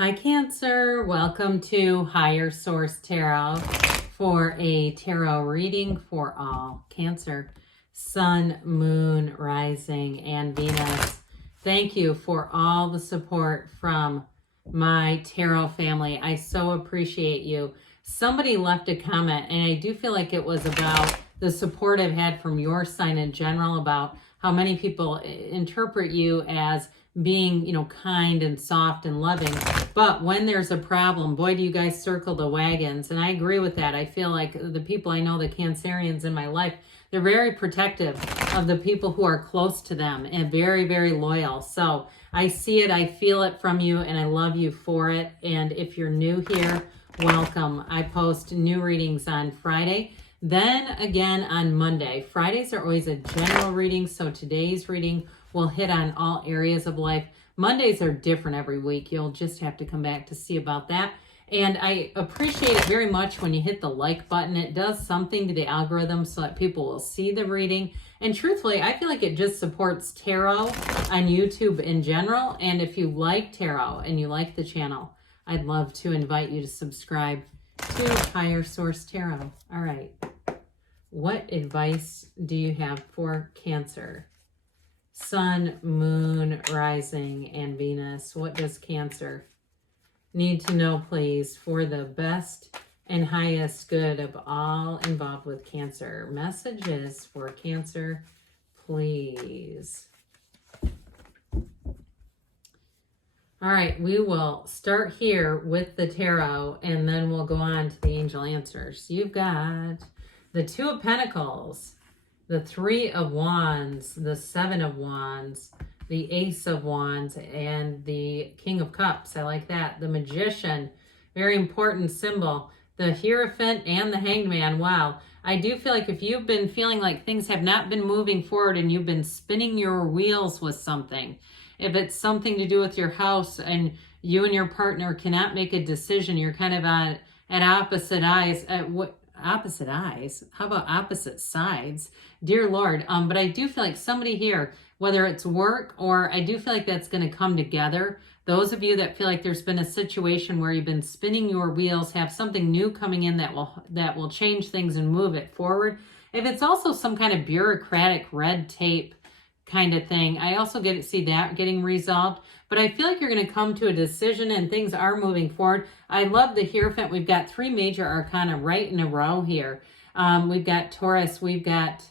Hi, Cancer. Welcome to Higher Source Tarot for a tarot reading for all. Cancer, Sun, Moon, Rising, and Venus. Thank you for all the support from my tarot family. I so appreciate you. Somebody left a comment, and I do feel like it was about the support I've had from your sign in general, about how many people interpret you as being, kind and soft and loving. But when there's a problem, boy, do you guys circle the wagons. And I agree with that. I feel like the people I know, the Cancerians in my life, they're very protective of the people who are close to them and very, very loyal. So I see it, I feel it from you, and I love you for it. And if you're new here, welcome. I post new readings on Friday, then again on Monday. Fridays are always a general reading, so today's reading will hit on all areas of life. Mondays are different every week. You'll just have to come back to see about that. And I appreciate it very much when you hit the like button. It does something to the algorithm so that people will see the reading. And truthfully, I feel like it just supports tarot on YouTube in general. And if you like tarot and you like the channel, I'd love to invite you to subscribe to Higher Source Tarot. All right. What advice do you have for Cancer? Sun, Moon, Rising, and Venus. What does Cancer need to know, please, for the best and highest good of all involved with Cancer? Messages for Cancer, please. All right, we will start here with the tarot, and then we'll go on to the angel answers. You've got the Two of Pentacles, the Three of Wands, the Seven of Wands, the Ace of Wands, and the King of Cups. I like that. The Magician, very important symbol. The Hierophant and the Hanged Man. Wow. I do feel like if you've been feeling like things have not been moving forward and you've been spinning your wheels with something, if it's something to do with your house and you and your partner cannot make a decision, you're kind of at opposite eyes. Opposite eyes? How about opposite sides? Dear Lord. But I do feel like somebody here, whether it's work or I do feel like that's going to come together. Those of you that feel like there's been a situation where you've been spinning your wheels, have something new coming in that will change things and move it forward. If it's also some kind of bureaucratic red tape kind of thing, I also see that getting resolved. But I feel like you're going to come to a decision and things are moving forward. I love the Hierophant. We've got three major arcana right in a row here. We've got Taurus, we've got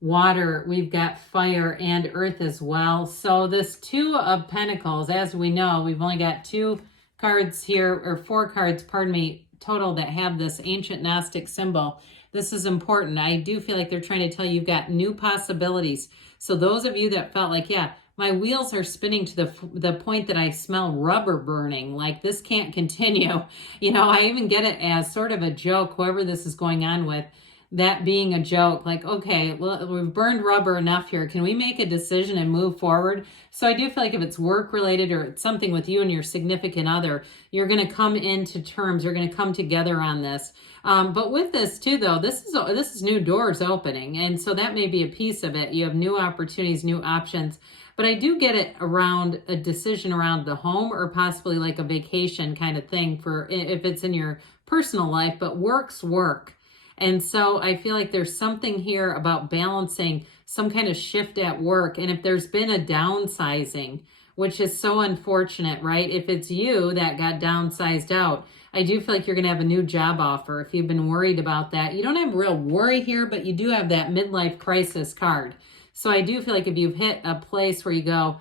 water, we've got fire and earth as well. So this Two of Pentacles, as we know, we've only got two cards here, or four cards, pardon me, total that have this ancient Gnostic symbol. This is important. I do feel like they're trying to tell you you've got new possibilities. So those of you that felt like, yeah, my wheels are spinning to the point that I smell rubber burning, like this can't continue. I even get it as sort of a joke, whoever this is going on with, that being a joke, like, okay, well, we've burned rubber enough here. Can we make a decision and move forward? So I do feel like if it's work related or it's something with you and your significant other, you're going to come into terms. You're going to come together on this. But with this too, though, this is new doors opening. And so that may be a piece of it. You have new opportunities, new options. But I do get it around a decision around the home or possibly like a vacation kind of thing for if it's in your personal life, but work's work. And so I feel like there's something here about balancing some kind of shift at work. And if there's been a downsizing, which is so unfortunate, right? If it's you that got downsized out, I do feel like you're going to have a new job offer. If you've been worried about that, you don't have real worry here, but you do have that midlife crisis card. So I do feel like if you've hit a place where you go,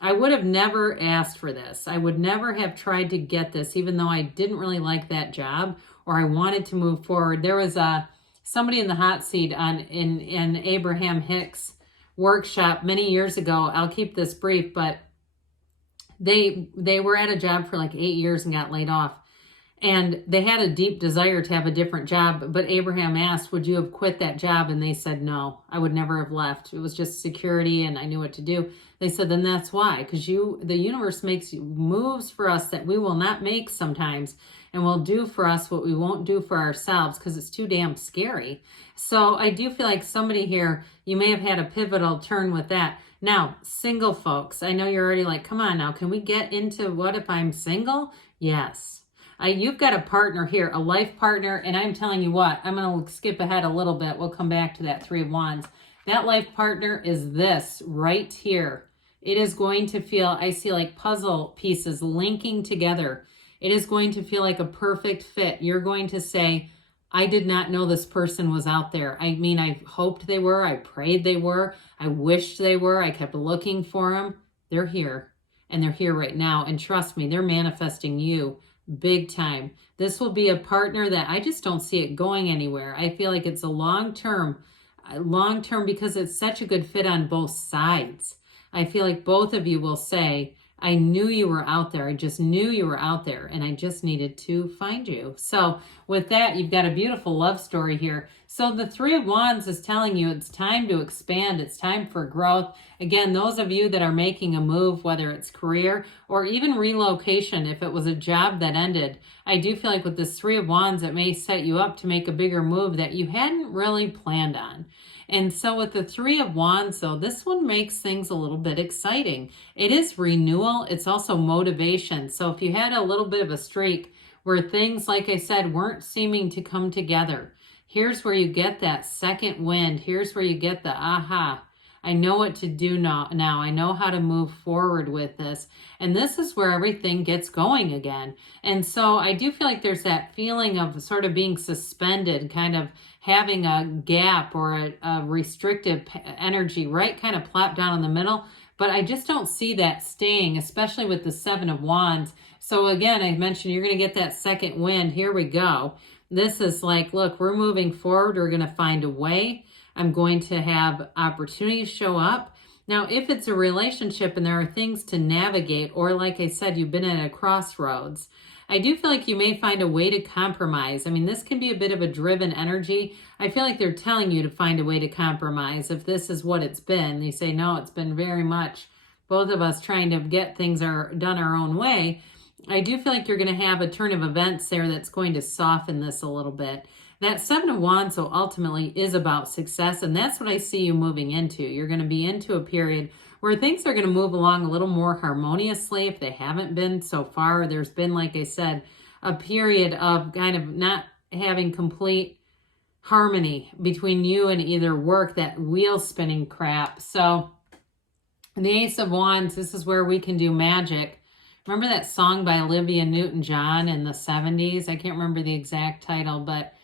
I would have never asked for this. I would never have tried to get this, even though I didn't really like that job or I wanted to move forward. There was somebody in the hot seat in Abraham Hicks' workshop many years ago. I'll keep this brief, but they were at a job for like 8 years and got laid off. And they had a deep desire to have a different job, but Abraham asked, would you have quit that job? And they said, no, I would never have left. It was just security and I knew what to do. They said, then that's why, because the universe makes moves for us that we will not make sometimes, and will do for us what we won't do for ourselves because it's too damn scary. So I do feel like somebody here, you may have had a pivotal turn with that. Now, single folks, I know you're already like, come on now, can we get into what if I'm single? Yes. You've got a partner here, a life partner, and I'm telling you what, I'm going to skip ahead a little bit. We'll come back to that Three of Wands. That life partner is this right here. It is going to feel, I see like puzzle pieces linking together. It is going to feel like a perfect fit. You're going to say, I did not know this person was out there. I mean, I hoped they were. I prayed they were. I wished they were. I kept looking for them. They're here, and they're here right now. And trust me, they're manifesting you. Big time. This will be a partner that I just don't see it going anywhere. I feel like it's a long-term because it's such a good fit on both sides. I feel like both of you will say, I knew you were out there. I just knew you were out there and I just needed to find you. So with that, you've got a beautiful love story here. So the Three of Wands is telling you it's time to expand. It's time for growth. Again, those of you that are making a move, whether it's career or even relocation, if it was a job that ended, I do feel like with this Three of Wands, it may set you up to make a bigger move that you hadn't really planned on. And so with the Three of Wands, though, this one makes things a little bit exciting. It is renewal. It's also motivation. So if you had a little bit of a streak where things, like I said, weren't seeming to come together, here's where you get that second wind. Here's where you get the aha. I know what to do now. I know how to move forward with this. And this is where everything gets going again. And so I do feel like there's that feeling of sort of being suspended, kind of having a gap or a restrictive energy, right? Kind of plop down in the middle. But I just don't see that staying, especially with the Seven of Wands. So again, I mentioned you're going to get that second wind. Here we go. This is like, look, we're moving forward. We're going to find a way. I'm going to have opportunities show up. Now, if it's a relationship and there are things to navigate, or like I said, you've been at a crossroads, I do feel like you may find a way to compromise. I mean, this can be a bit of a driven energy. I feel like they're telling you to find a way to compromise if this is what it's been. They say, no, it's been very much both of us trying to get things done our own way. I do feel like you're going to have a turn of events there that's going to soften this a little bit. That Seven of Wands, so ultimately, is about success, and that's what I see you moving into. You're going to be into a period where things are going to move along a little more harmoniously if they haven't been so far. There's been, like I said, a period of kind of not having complete harmony between you and either work, that wheel spinning crap. So the Ace of Wands, this is where we can do magic. Remember that song by Olivia Newton-John in the 70s? I can't remember the exact title, but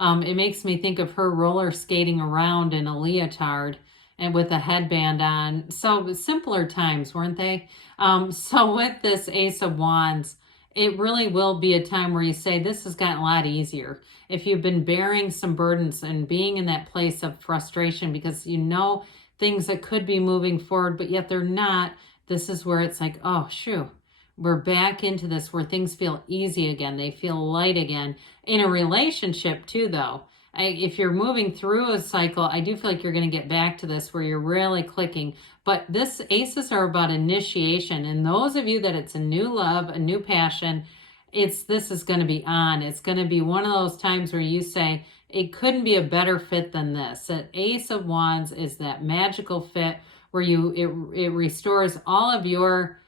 it makes me think of her roller skating around in a leotard and with a headband on. So simpler times, weren't they? So with this Ace of Wands, it really will be a time where you say, this has gotten a lot easier. If you've been bearing some burdens and being in that place of frustration because you know things that could be moving forward, but yet they're not, this is where it's like, oh, shoo. We're back into this where things feel easy again. They feel light again. In a relationship too, though. If you're moving through a cycle, I do feel like you're going to get back to this where you're really clicking. But this aces are about initiation. And those of you that it's a new love, a new passion, this is going to be on. It's going to be one of those times where you say, it couldn't be a better fit than this. That Ace of Wands is that magical fit where it restores all of your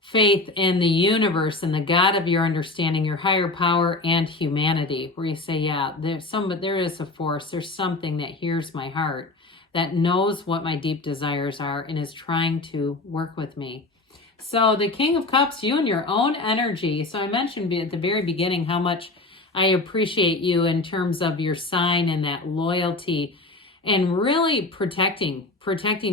faith in the universe and the God of your understanding, your higher power, and humanity, where you say, yeah, there is a force, there's something that hears my heart, that knows what my deep desires are and is trying to work with me. So the King of Cups, you and your own energy. So I mentioned at the very beginning how much I appreciate you in terms of your sign and that loyalty and really protecting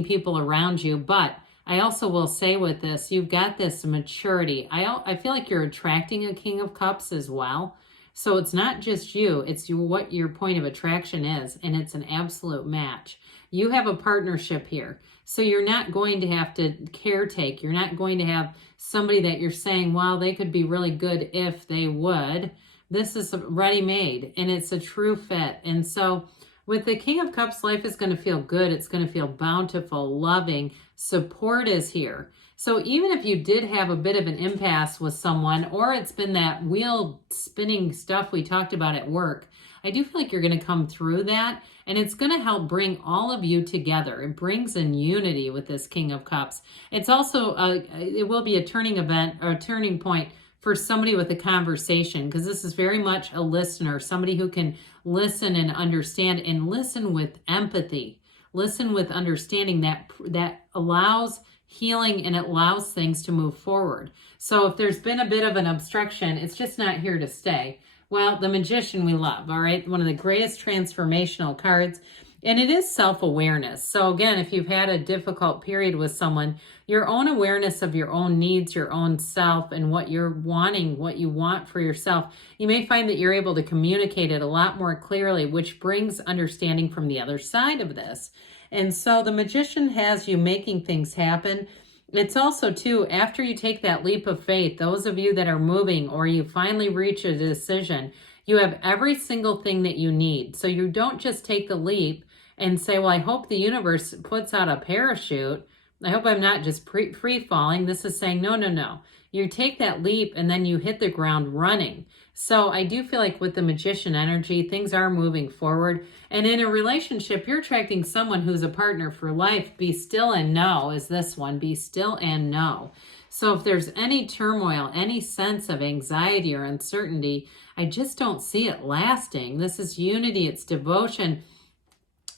people around you. But I also will say with this, you've got this maturity. I feel like you're attracting a King of Cups as well. So it's not just you, it's what your point of attraction is, and it's an absolute match. You have a partnership here. So you're not going to have to caretake. You're not going to have somebody that you're saying, well, they could be really good if they would. This is ready-made, and it's a true fit. And so with the King of Cups, life is going to feel good. It's going to feel bountiful, loving. Support is here. So even if you did have a bit of an impasse with someone, or it's been that wheel spinning stuff we talked about at work, I do feel like you're going to come through that, and it's going to help bring all of you together. It brings in unity with this King of Cups. It's also, it will be a turning event or a turning point for somebody with a conversation, because this is very much a listener, somebody who can listen and understand, and listen with empathy, listen with understanding that allows healing and it allows things to move forward. So if there's been a bit of an obstruction, it's just not here to stay. Well, the Magician we love, all right? One of the greatest transformational cards, and it is self-awareness. So again, if you've had a difficult period with someone, your own awareness of your own needs, your own self, and what you're wanting, what you want for yourself, you may find that you're able to communicate it a lot more clearly, which brings understanding from the other side of this. And so the Magician has you making things happen. It's also, too, after you take that leap of faith, those of you that are moving or you finally reach a decision, you have every single thing that you need. So you don't just take the leap and say, well, I hope the universe puts out a parachute. I hope I'm not just free falling. This is saying, no, no, no. You take that leap and then you hit the ground running. So I do feel like with the Magician energy, things are moving forward. And in a relationship, you're attracting someone who's a partner for life. Be still and know is this one. Be still and know. So if there's any turmoil, any sense of anxiety or uncertainty, I just don't see it lasting. This is unity. It's devotion.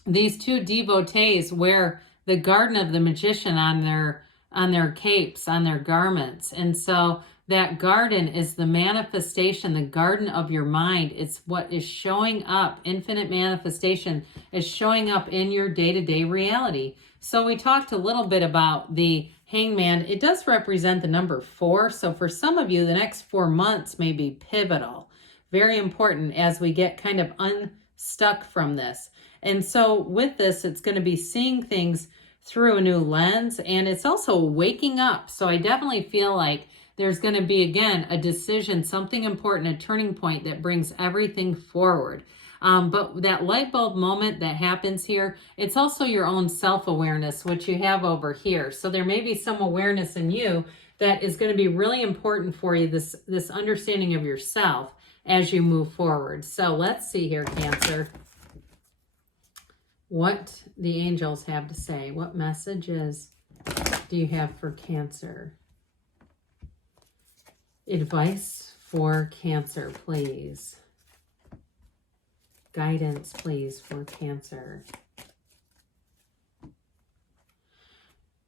These two devotees wear the garden of the Magician on their capes, on their garments. And so that garden is the manifestation, the garden of your mind. It's what is showing up. Infinite manifestation is showing up in your day-to-day reality. So we talked a little bit about the Hangman. It does represent the number 4. So for some of you, the next 4 months may be pivotal. Very important as we get kind of unstuck from this. And so with this, it's going to be seeing things through a new lens, and it's also waking up. So I definitely feel like there's going to be, again, a decision, something important, a turning point that brings everything forward. But that light bulb moment that happens here, it's also your own self-awareness, which you have over here. So there may be some awareness in you that is going to be really important for you, this understanding of yourself as you move forward. So let's see here, Cancer, what the angels have to say. What messages do you have for Cancer? Advice for Cancer, please. Guidance, please, for Cancer.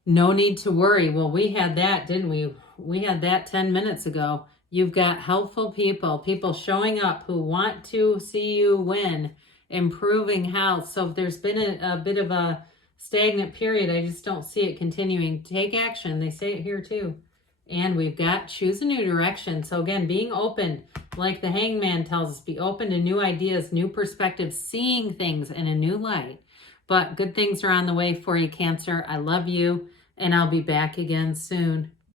No need to worry. Well, we had that, didn't we? We had that 10 minutes ago. You've got helpful people showing up who want to see you win, improving health. So if there's been a bit of a stagnant period, I just don't see it continuing. Take action. They say it here too. And we've got choose a new direction. So again, being open, like the Hangman tells us, be open to new ideas, new perspectives, seeing things in a new light. But good things are on the way for you, Cancer. I love you, and I'll be back again soon.